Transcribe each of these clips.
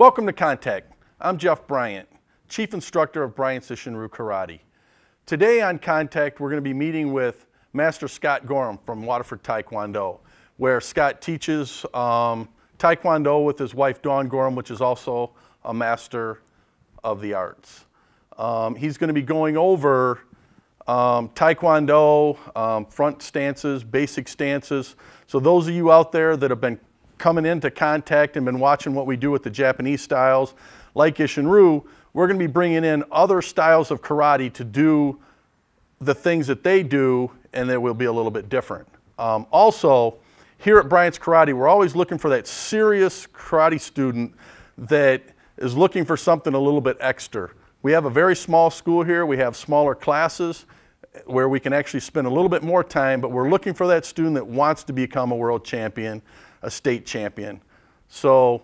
Welcome to Contact. I'm Jeff Bryant, Chief Instructor of Bryant's Shishinryu Karate. Today on Contact, we're going to be meeting with Master Scott Gorm from Waterford Teakwondo, where Scott teaches Taekwondo with his wife Dawn Gorm, which is also a Master of the Arts. He's going to be going over Taekwondo, front stances, basic stances. So those of you out there that have been coming into Contact and been watching what we do with the Japanese styles, like Isshinryu, we're going to be bringing in other styles of karate to do the things that they do, and they will be a little bit different. Also, here at Bryant's Karate, we're always looking for that serious karate student that is looking for something a little bit extra. We have a very small school here. We have smaller classes where we can actually spend a little bit more time, but we're looking for that student that wants to become a world champion, a state champion. So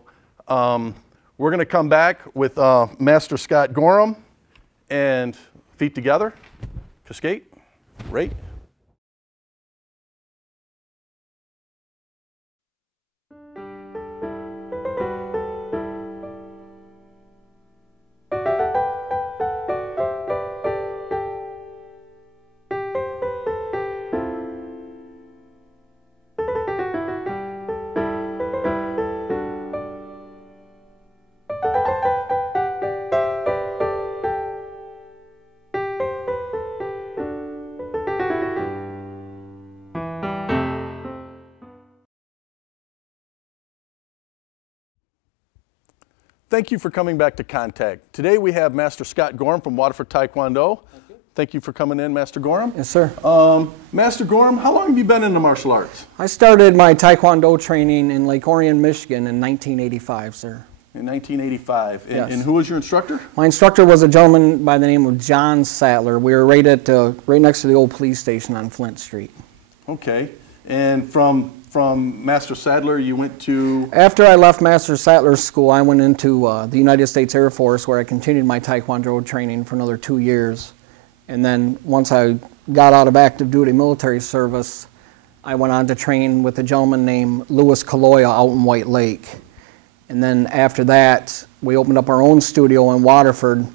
we're going to come back with Master Scott Gorm, and feet together, cascade, right. Thank you for coming back to Contact. Today we have Master Scott Gorm from Waterford Teakwondo. Thank you for coming in, Master Gorm. Yes, sir. Master Gorm, how long have you been in the martial arts? I started my Taekwondo training in Lake Orion, Michigan in 1985, sir. In 1985. Yes. And who was your instructor? My instructor was a gentleman by the name of John Sattler. We were right next to the old police station on Flint Street. Okay. And from Master Sadler, you went to? After I left Master Sattler's school, I went into the United States Air Force, where I continued my Taekwondo training for another 2 years. And then once I got out of active duty military service, I went on to train with a gentleman named Louis Kaloya out in White Lake. And then after that, we opened up our own studio in Waterford.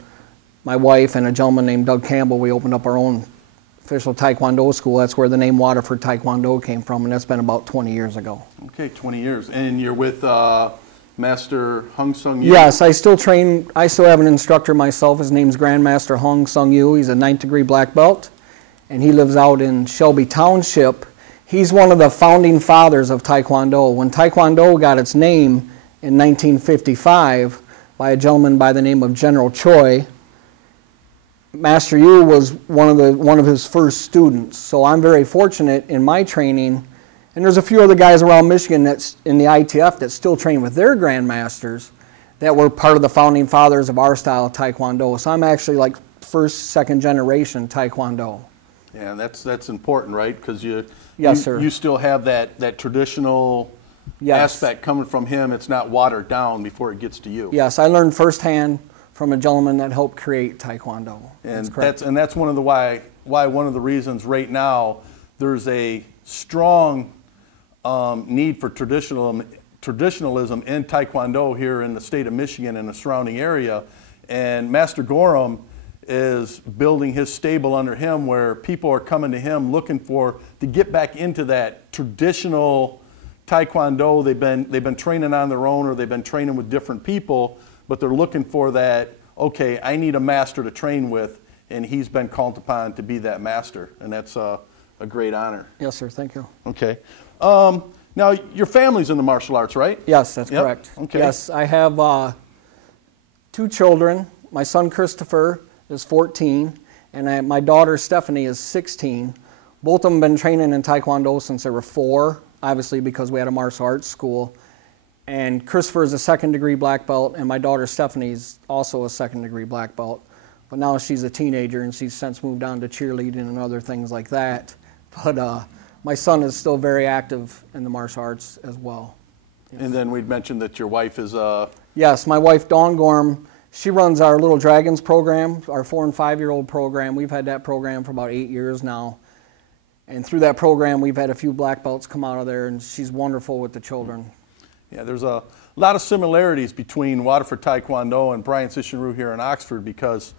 My wife and a gentleman named Doug Campbell, we opened up our own official Taekwondo school. That's where the name Waterford Taekwondo came from, and that's been about 20 years ago. Okay, 20 years. And you're with Master Hung Sung Yu? Yes, I still train. I still have an instructor myself. His name's Grandmaster Hung Sung Yu. He's a 9th degree black belt, and he lives out in Shelby Township. He's one of the founding fathers of Taekwondo. When Taekwondo got its name in 1955 by a gentleman by the name of General Choi, Master Yu was one of his first students. So I'm very fortunate in my training, and there's a few other guys around Michigan that's in the ITF that still train with their grandmasters that were part of the founding fathers of our style of Taekwondo. So I'm actually like first, second generation Taekwondo. Yeah, that's important, right? Because yes, sir. You still have that traditional aspect coming from him. It's not watered down before it gets to you. Yes, I learned firsthand from a gentleman that helped create Taekwondo. And that's one of the why one of the reasons right now there's a strong need for traditionalism in Taekwondo here in the state of Michigan and the surrounding area. And Master Gorm is building his stable under him, where people are coming to him looking to get back into that traditional Taekwondo. They've been training on their own, or they've been training with different people, but they're looking for that, okay, I need a master to train with, and he's been called upon to be that master, and that's a great honor. Yes, sir, thank you. Okay. Now, your family's in the martial arts, right? Yes, that's correct. Okay. Yes, I have 2 children. My son Christopher is 14, and my daughter Stephanie is 16. Both of them have been training in Taekwondo since they were 4, obviously because we had a martial arts school. And Christopher is a 2nd degree black belt, and my daughter Stephanie is also a 2nd degree black belt. But now she's a teenager, and she's since moved on to cheerleading and other things like that. But my son is still very active in the martial arts as well. Yes. And then we'd mentioned that your wife is Yes, my wife Dawn Gorm, she runs our Little Dragons program, our 4- and 5-year-old program. We've had that program for about 8 years now. And through that program, we've had a few black belts come out of there, and she's wonderful with the children. Yeah, there's a lot of similarities between Waterford Taekwondo and Bryant's Ishinru here in Oxford because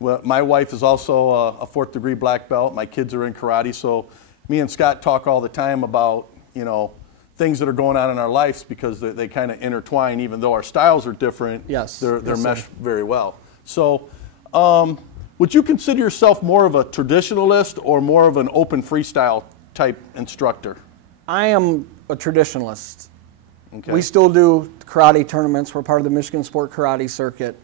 my wife is also a 4th degree black belt. My kids are in karate, so me and Scott talk all the time about, you know, things that are going on in our lives because they kind of intertwine. Even though our styles are different, yes, they're yes, meshed sir. very well. So would you consider yourself more of a traditionalist or more of an open freestyle type instructor? I am a traditionalist. Okay. We still do karate tournaments. We're part of the Michigan Sport Karate Circuit.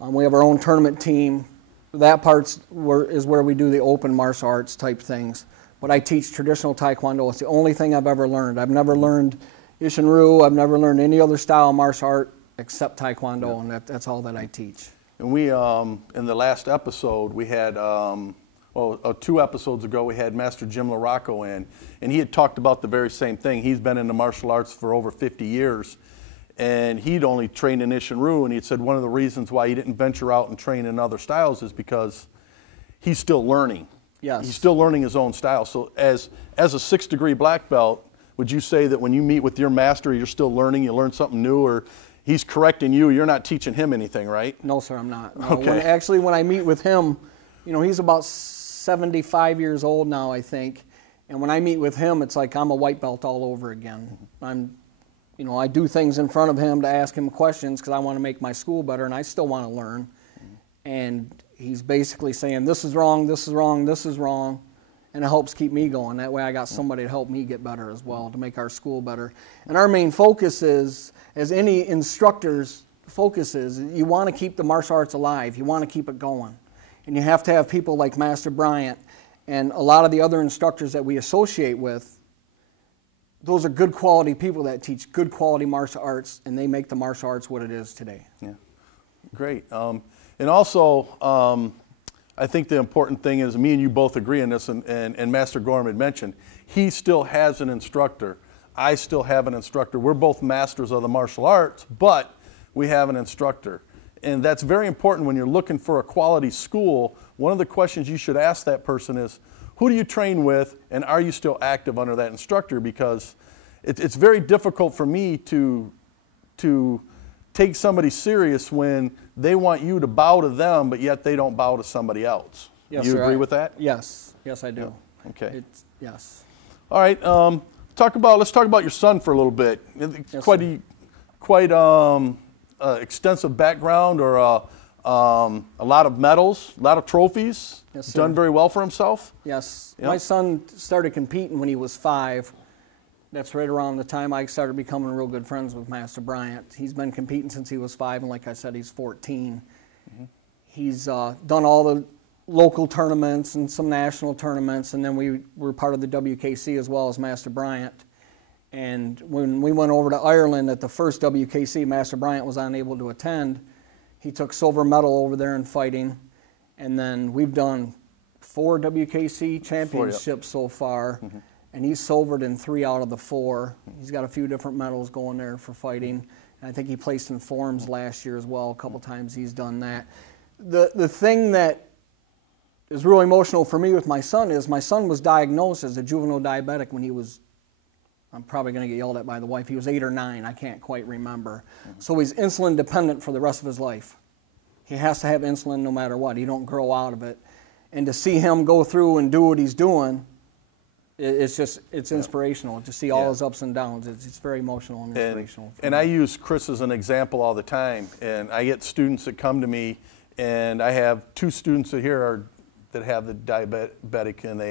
We have our own tournament team. That is where we do the open martial arts type things. But I teach traditional Taekwondo. It's the only thing I've ever learned. I've never learned Ishinru. I've never learned any other style of martial art except Taekwondo, and that's all that I teach. And we, in the last episode, we had, 2 episodes ago, we had Master Jim LaRocco in, and he had talked about the very same thing. He's been in the martial arts for over 50 years, and he'd only trained in Ishinru, and he said one of the reasons why he didn't venture out and train in other styles is because he's still learning. Yes. He's still learning his own style. So as a 6th degree black belt, would you say that when you meet with your master, you're still learning, you learn something new, or he's correcting you, you're not teaching him anything, right? No, sir, I'm not. No. Okay. When I meet with him, you know, he's about 75 years old now, I think. And when I meet with him, it's like I'm a white belt all over again. I do things in front of him to ask him questions because I want to make my school better, and I still want to learn. And he's basically saying, this is wrong, this is wrong, this is wrong. And it helps keep me going. That way I got somebody to help me get better as well, to make our school better. And our main focus is, as any instructor's focus is, you want to keep the martial arts alive. You want to keep it going. And you have to have people like Master Bryant and a lot of the other instructors that we associate with. Those are good quality people that teach good quality martial arts, and they make the martial arts what it is today. Yeah, great. And also, I think the important thing is, me and you both agree on this, and Master Gorm had mentioned, he still has an instructor. I still have an instructor. We're both masters of the martial arts, but we have an instructor. And that's very important when you're looking for a quality school. One of the questions you should ask that person is, who do you train with, and are you still active under that instructor? Because it's very difficult for me to take somebody serious when they want you to bow to them, but yet they don't bow to somebody else. Yes, you sir, agree with that? Yes, yes, I do. Yeah. Okay. Yes. All right. Let's talk about your son for a little bit. Yes, quite extensive background, or a lot of medals, a lot of trophies. Yes, sir. Done very well for himself. Yes. Yep. My son started competing when he was 5. That's right around the time I started becoming real good friends with Master Bryant. He's been competing since he was 5, and like I said, he's 14. Mm-hmm. He's done all the local tournaments and some national tournaments, and then we were part of the WKC as well as Master Bryant. And when we went over to Ireland at the first WKC, Master Bryant was unable to attend. He took silver medal over there in fighting, and then we've done 4 WKC championships so far. Mm-hmm. And he's silvered in 3 out of the 4. He's got a few different medals going there for fighting. And I think he placed in forums last year as well. A couple times he's done that. The thing that is really emotional for me with my son is my son was diagnosed as a juvenile diabetic when he was, I'm probably going to get yelled at by the wife, he was 8 or 9. I can't quite remember. Mm-hmm. So he's insulin dependent for the rest of his life. He has to have insulin no matter what. He don't grow out of it. And to see him go through and do what he's doing, it's inspirational to see all his ups and downs. It's very emotional and inspirational. And I use Chris as an example all the time. And I get students that come to me, and I have 2 students that have the diabetic, and they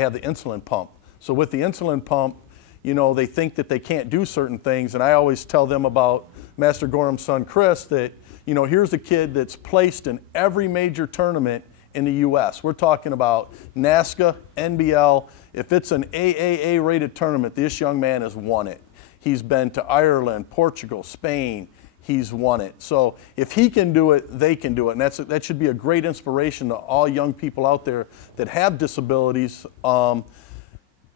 have the insulin pump. So with the insulin pump, you know, they think that they can't do certain things, and I always tell them about Master Gorham's son Chris that, you know, here's a kid that's placed in every major tournament in the U.S. We're talking about NASCA, NBL. If it's an AAA rated tournament, this young man has won it. He's been to Ireland, Portugal, Spain. He's won it. So if he can do it, they can do it. And that should be a great inspiration to all young people out there that have disabilities,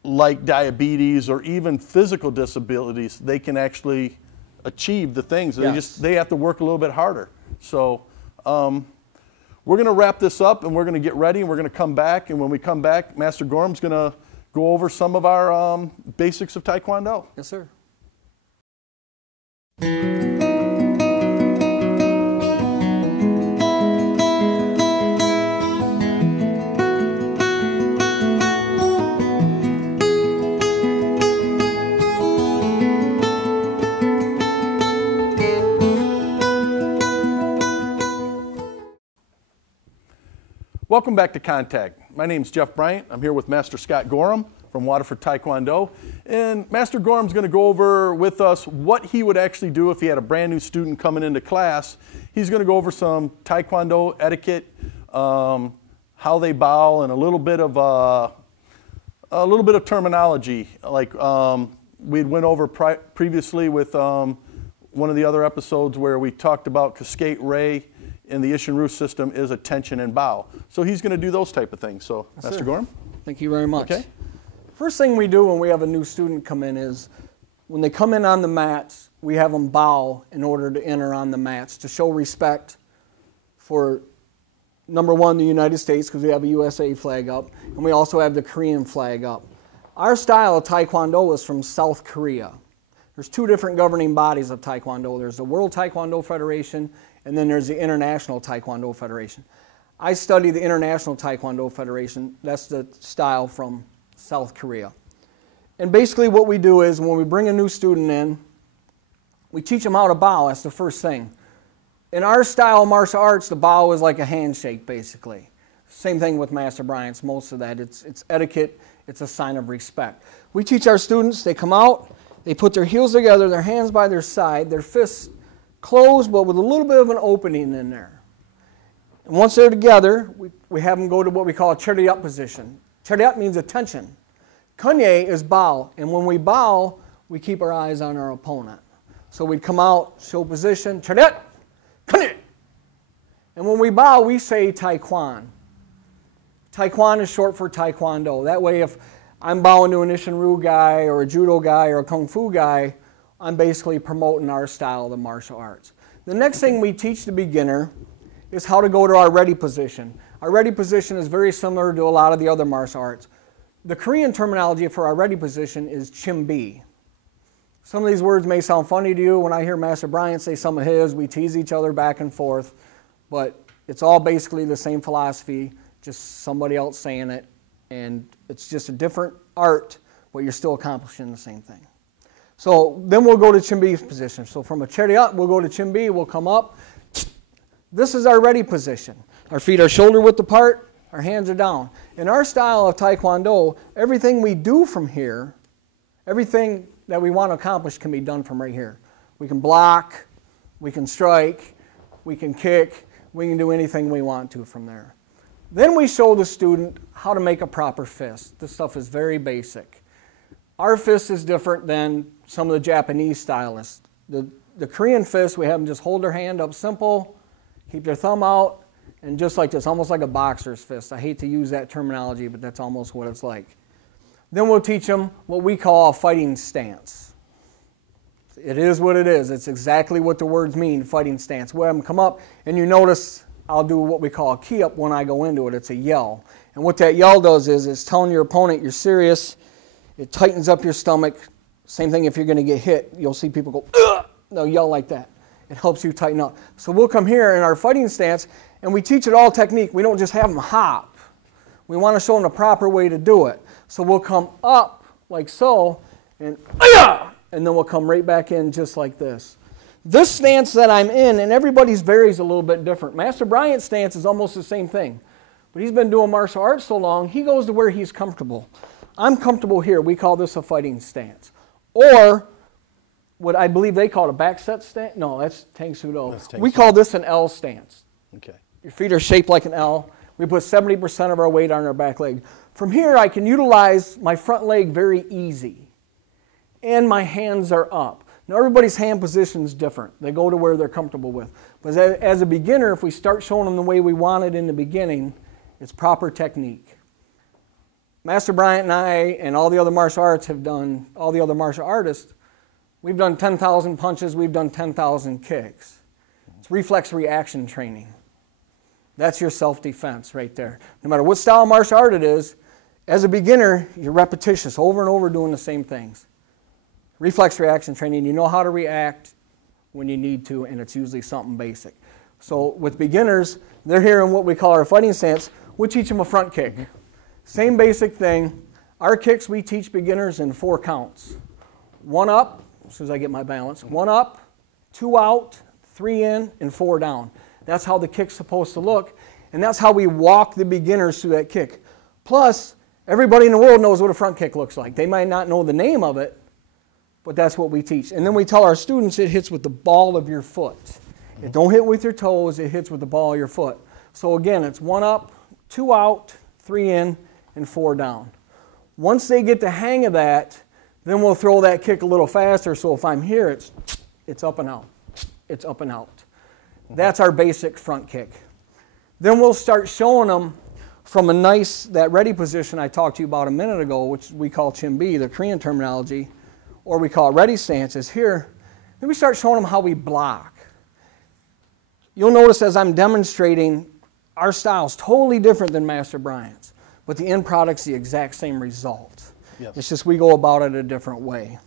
like diabetes or even physical disabilities. They can actually achieve the things. They have to work a little bit harder. So we're going to wrap this up, and we're going to get ready, and we're going to come back. And when we come back, Master Gorm's going to go over some of our basics of Taekwondo. Yes, sir. Welcome back to Contact. My name is Jeff Bryant. I'm here with Master Scott Gorm from Waterford Teakwondo. And Master Gorm's going to go over with us what he would actually do if he had a brand new student coming into class. He's going to go over some Taekwondo etiquette, how they bow, and a little bit of terminology. Like we went over previously with one of the other episodes where we talked about Cascade Ray in the Ishinru system is attention and bow. So he's going to do those type of things. So, yes, Master Gorm? Thank you very much. Okay. First thing we do when we have a new student come in is when they come in on the mats, we have them bow in order to enter on the mats to show respect for, number one, the United States, because we have a USA flag up, and we also have the Korean flag up. Our style of Taekwondo is from South Korea. There's two different governing bodies of Taekwondo. There's the World Taekwondo Federation, and then there's the International Taekwondo Federation. I study the International Taekwondo Federation. That's the style from South Korea. And basically what we do is when we bring a new student in, we teach them how to bow. That's the first thing. In our style of martial arts, the bow is like a handshake, basically. Same thing with Master Bryant's, most of that. It's etiquette. It's a sign of respect. We teach our students, they come out, they put their heels together, their hands by their side, their fists closed, but with a little bit of an opening in there. And once they're together, we have them go to what we call a chariot position. Chariot means attention. Kunye is bow, and when we bow, we keep our eyes on our opponent. So we come out, show position, chariot, kunye. And when we bow, we say Taekwon. Taekwon is short for Taekwondo. That way, if I'm bowing to an Ishinru guy or a Judo guy or a Kung Fu guy, I'm basically promoting our style of the martial arts. The next thing we teach the beginner is how to go to our ready position. Our ready position is very similar to a lot of the other martial arts. The Korean terminology for our ready position is chimbi. Some of these words may sound funny to you. When I hear Master Bryant say some of his, we tease each other back and forth, but it's all basically the same philosophy, just somebody else saying it, and it's just a different art, but you're still accomplishing the same thing. So then we'll go to chimbi position. So from a chariot, we'll go to chimbi, we'll come up. This is our ready position. Our feet are shoulder width apart, our hands are down. In our style of Taekwondo, everything we do from here, everything that we want to accomplish can be done from right here. We can block, we can strike, we can kick, we can do anything we want to from there. Then we show the student how to make a proper fist. This stuff is very basic. Our fist is different than some of the Japanese stylists. The Korean fist, we have them just hold their hand up simple, keep their thumb out, and just like this, almost like a boxer's fist. I hate to use that terminology, but that's almost what it's like. Then we'll teach them what we call a fighting stance. It is what it is. It's exactly what the words mean, fighting stance. We'll have them come up, and you notice I'll do what we call a key up when I go into it. It's a yell. And what that yell does is it's telling your opponent you're serious. It tightens up your stomach. Same thing if you're going to get hit. You'll see people go, ugh! They'll yell like that. It helps you tighten up. So we'll come here in our fighting stance, and we teach it all technique. We don't just have them hop. We want to show them the proper way to do it. So we'll come up like so, and then we'll come right back in just like this. This stance that I'm in, and everybody's varies a little bit different. Master Bryant's stance is almost the same thing. But he's been doing martial arts so long, he goes to where he's comfortable. I'm comfortable here. We call this a fighting stance. Or what I believe they call a back set stance. No, that's Tang Soo Do. We call this an L stance. Okay. Your feet are shaped like an L. We put 70% of our weight on our back leg. From here, I can utilize my front leg very easy. And my hands are up. Now, everybody's hand position is different. They go to where they're comfortable with. But as a beginner, if we start showing them the way we want it in the beginning, it's proper technique. Master Bryant and I and all the other martial arts have done, all the other martial artists, we've done 10,000 punches, we've done 10,000 kicks. It's reflex reaction training. That's your self-defense right there. No matter what style of martial art it is, as a beginner, you're repetitious, over and over doing the same things. Reflex reaction training, you know how to react. when you need to, and it's usually something basic. So with beginners, they're here in what we call our fighting stance. We teach them a front kick. Same basic thing. Our kicks, we teach beginners in 4 counts. 1 up, as soon as I get my balance, 1 up, 2 out, 3 in, and 4 down. That's how the kick's supposed to look, and that's how we walk the beginners through that kick. Plus, everybody in the world knows what a front kick looks like. They might not know the name of it, but that's what we teach. And then we tell our students it hits with the ball of your foot. It don't hit with your toes, it hits with the ball of your foot. So again, it's 1 up, 2 out, 3 in, and 4 down. Once they get the hang of that, then we'll throw that kick a little faster, so if I'm here, it's up and out. It's up and out. That's our basic front kick. Then we'll start showing them from that ready position I talked to you about a minute ago, which we call Chimbi, the Korean terminology, or we call ready stances here. Then we start showing them how we block. You'll notice as I'm demonstrating, our style is totally different than Master Bryant's, but the end product's the exact same result. Yes. It's just we go about it a different way.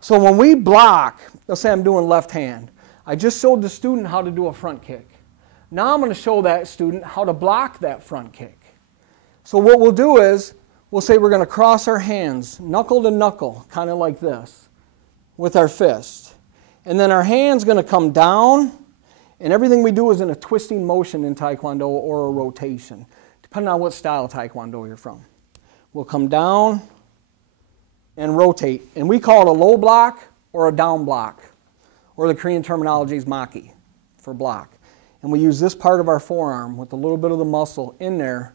So when we block, let's say I'm doing left hand, I just showed the student how to do a front kick. Now I'm going to show that student how to block that front kick. So what we'll do is, we'll say we're going to cross our hands, knuckle to knuckle, kind of like this, with our fist. And then our hand's going to come down, and everything we do is in a twisting motion in Taekwondo or a rotation, depending on what style of Taekwondo you're from. We'll come down and rotate. And we call it a low block or a down block, or the Korean terminology is maki for block. And we use this part of our forearm with a little bit of the muscle in there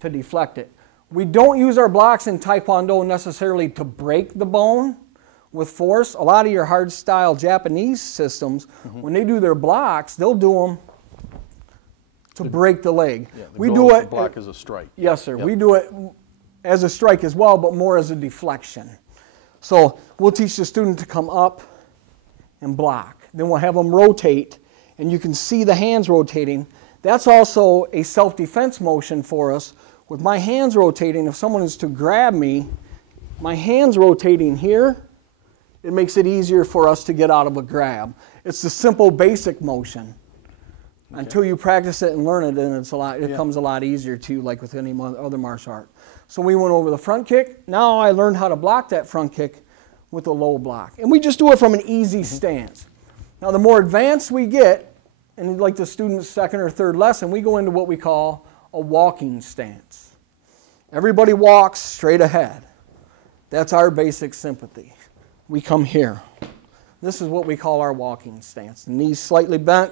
to deflect it. We don't use our blocks in Taekwondo necessarily to break the bone with force. A lot of your hard style Japanese systems, when they do their blocks, they'll do them to break the leg. Yeah, we do it. The block as a strike. Yes, sir. Yep. We do it as a strike as well, but more as a deflection. So we'll teach the student to come up and block. Then we'll have them rotate, and you can see the hands rotating. That's also a self-defense motion for us. With my hands rotating, if someone is to grab me, my hands rotating here, it makes it easier for us to get out of a grab. It's the simple basic motion. Okay. Until you practice it and learn it, then it comes a lot easier too, like with any other martial art. So we went over the front kick. Now I learned how to block that front kick with a low block. And we just do it from an easy stance. Now the more advanced we get, and like the student's second or third lesson, we go into what we call a walking stance. Everybody walks straight ahead. That's our basic sympathy. We come here. This is what we call our walking stance. The knees slightly bent,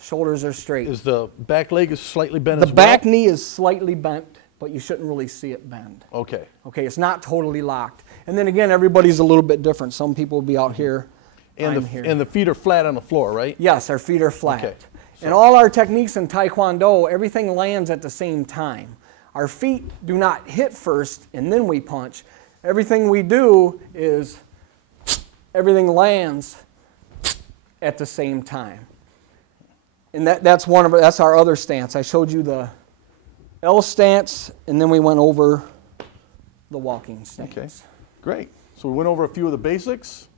shoulders are straight. Is the back leg slightly bent as well? The back knee is slightly bent, but you shouldn't really see it bend. Okay. Okay, it's not totally locked. And then again, everybody's a little bit different. Some people will be out here, I'm here. And the feet are flat on the floor, right? Yes, our feet are flat. Okay. And all our techniques in Taekwondo, everything lands at the same time. Our feet do not hit first and then we punch. Everything we do is everything lands at the same time. And that's our other stance. I showed you the L stance, and then we went over the walking stance. Okay, great. So we went over a few of the basics,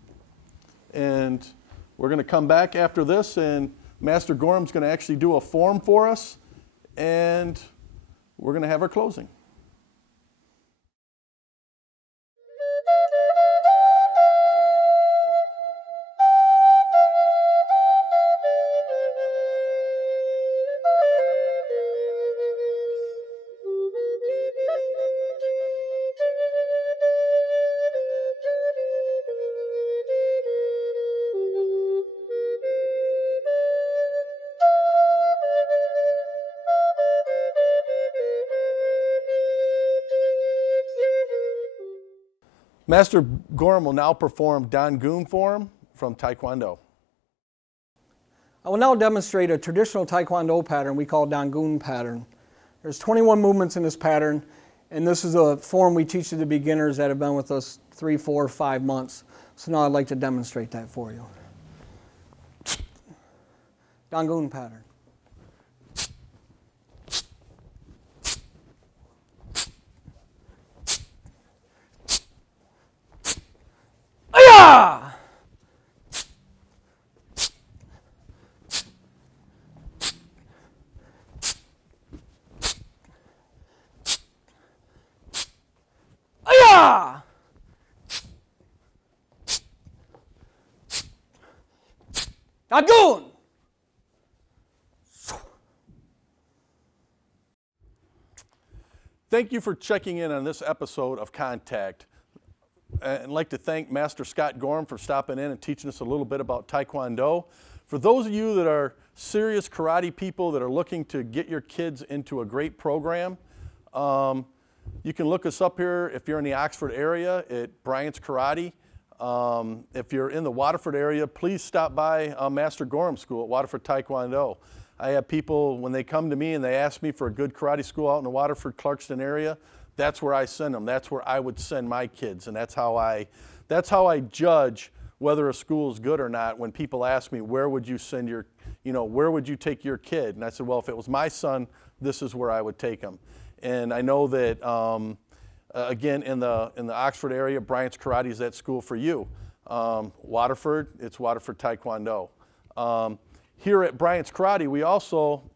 and we're going to come back after this, and Master Gorm's going to actually do a form for us, and we're going to have our closing. Master Gorm will now perform Dangun form from Taekwondo. I will now demonstrate a traditional Taekwondo pattern we call Dangun pattern. There's 21 movements in this pattern, and this is a form we teach to the beginners that have been with us 3, 4, 5 months. So now I'd like to demonstrate that for you. Dangun pattern. Agoon! Thank you for checking in on this episode of Contact. I'd like to thank Master Scott Gorm for stopping in and teaching us a little bit about Taekwondo. For those of you that are serious karate people that are looking to get your kids into a great program, you can look us up here if you're in the Oxford area at Bryant's Karate. If you're in the Waterford area, please stop by Master Gorm's school at Waterford Taekwondo. I have people, when they come to me and they ask me for a good karate school out in the Waterford, Clarkston area, that's where I send them. That's where I would send my kids, and that's how I judge whether a school is good or not. When people ask me, where would you send your, where would you take your kid? And I said, well, if it was my son, this is where I would take him. And I know that, again, in the Oxford area, Bryant's Karate is that school for you. Waterford, it's Waterford Taekwondo. Here at Bryant's Karate, we also,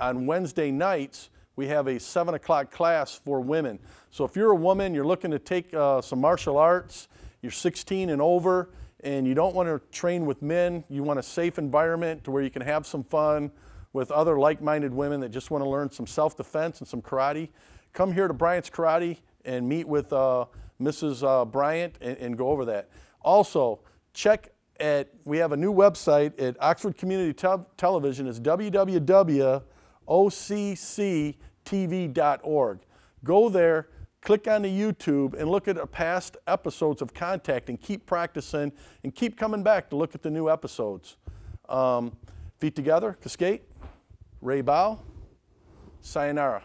on Wednesday nights, we have a 7 o'clock class for women. So if you're a woman, you're looking to take some martial arts, you're 16 and over, and you don't want to train with men, you want a safe environment to where you can have some fun with other like-minded women that just want to learn some self-defense and some karate, come here to Bryant's Karate and meet with Mrs. Bryant and go over that. Also, we have a new website at Oxford Community Television. It's www.occtv.org. Go there, click on the YouTube, and look at past episodes of Contact and keep practicing and keep coming back to look at the new episodes. Feet together, Cascade, Ray Bow, Sayonara.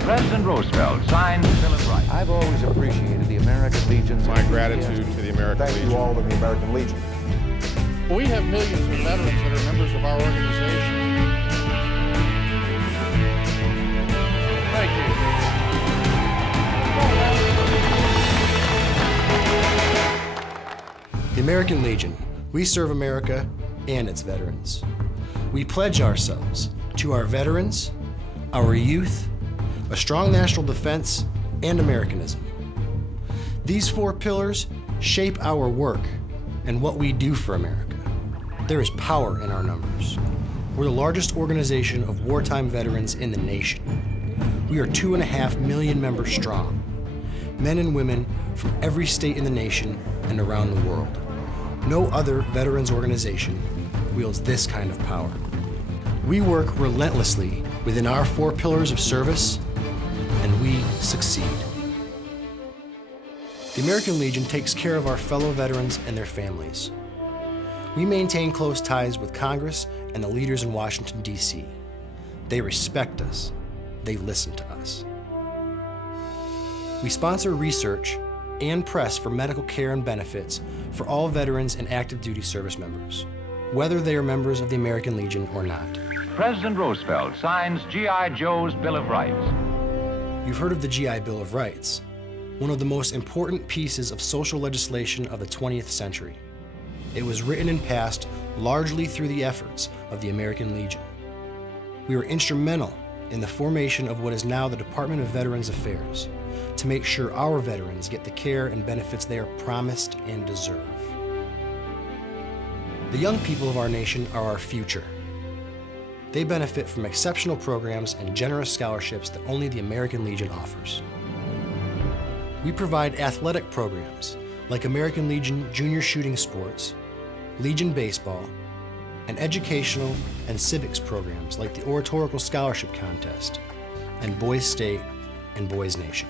President Roosevelt signed the Bill of Rights. I've always appreciated the American Legion's My gratitude to the American Legion. Thank you all in the American Legion. We have millions of veterans that are members of our organization. Thank you. The American Legion. We serve America and its veterans. We pledge ourselves to our veterans, our youth, a strong national defense, and Americanism. These 4 pillars shape our work and what we do for America. There is power in our numbers. We're the largest organization of wartime veterans in the nation. We are 2.5 million members strong, men and women from every state in the nation and around the world. No other veterans organization wields this kind of power. We work relentlessly within our 4 pillars of service, and we succeed. The American Legion takes care of our fellow veterans and their families. We maintain close ties with Congress and the leaders in Washington, D.C. They respect us. They listen to us. We sponsor research and press for medical care and benefits for all veterans and active duty service members, whether they are members of the American Legion or not. President Roosevelt signs G.I. Joe's Bill of Rights. You've heard of the GI Bill of Rights, one of the most important pieces of social legislation of the 20th century. It was written and passed largely through the efforts of the American Legion. We were instrumental in the formation of what is now the Department of Veterans Affairs to make sure our veterans get the care and benefits they are promised and deserve. The young people of our nation are our future. They benefit from exceptional programs and generous scholarships that only the American Legion offers. We provide athletic programs like American Legion Junior Shooting Sports, Legion Baseball, and educational and civics programs like the Oratorical Scholarship Contest and Boys State and Boys Nation.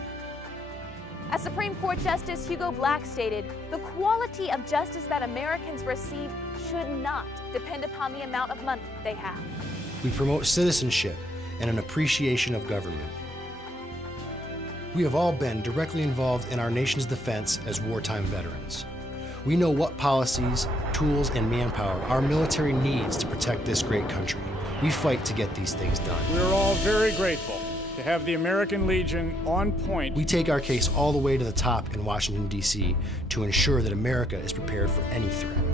As Supreme Court Justice Hugo Black stated, the quality of justice that Americans receive should not depend upon the amount of money they have. We promote citizenship and an appreciation of government. We have all been directly involved in our nation's defense as wartime veterans. We know what policies, tools, and manpower our military needs to protect this great country. We fight to get these things done. We're all very grateful to have the American Legion on point. We take our case all the way to the top in Washington, D.C. to ensure that America is prepared for any threat.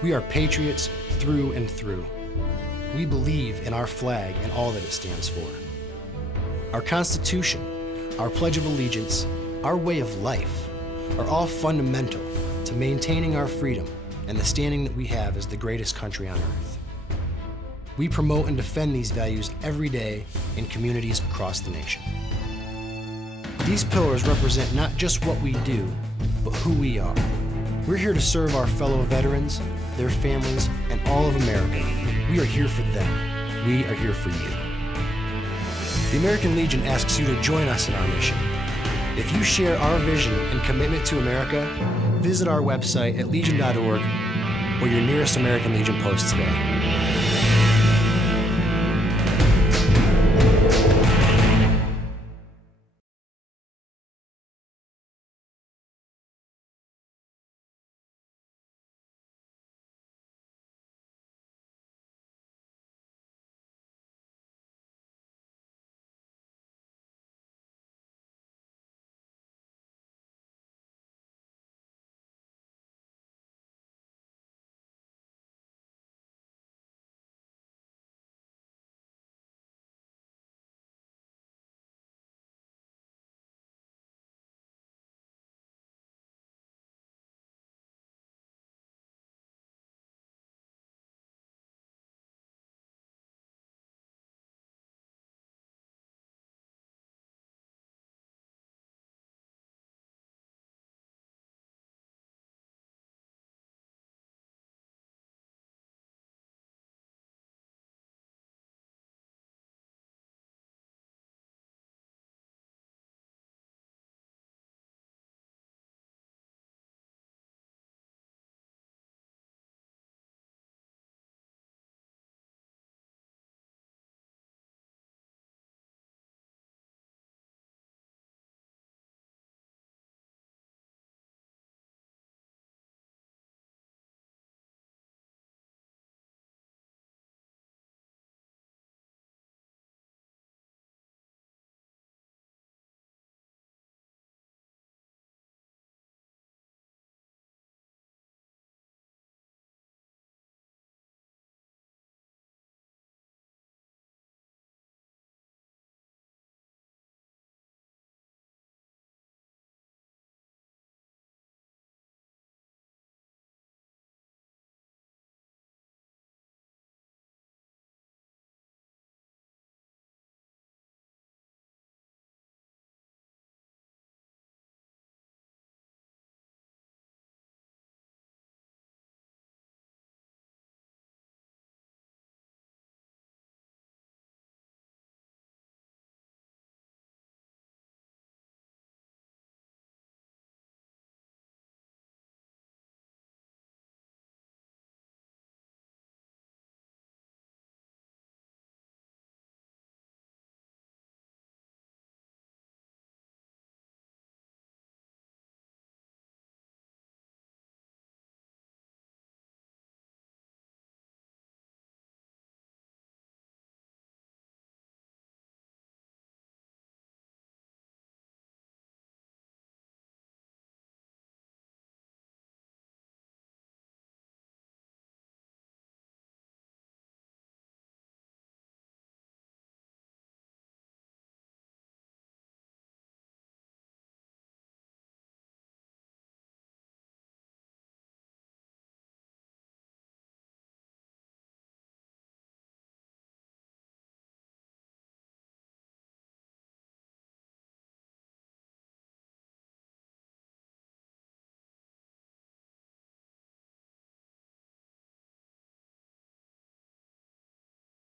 We are patriots through and through. we believe in our flag and all that it stands for. Our Constitution, our Pledge of Allegiance, our way of life are all fundamental to maintaining our freedom and the standing that we have as the greatest country on earth. We promote and defend these values every day in communities across the nation. These pillars represent not just what we do, but who we are. We're here to serve our fellow veterans, their families, and all of America. We are here for them. We are here for you. The American Legion asks you to join us in our mission. If you share our vision and commitment to America, visit our website at legion.org or your nearest American Legion post today.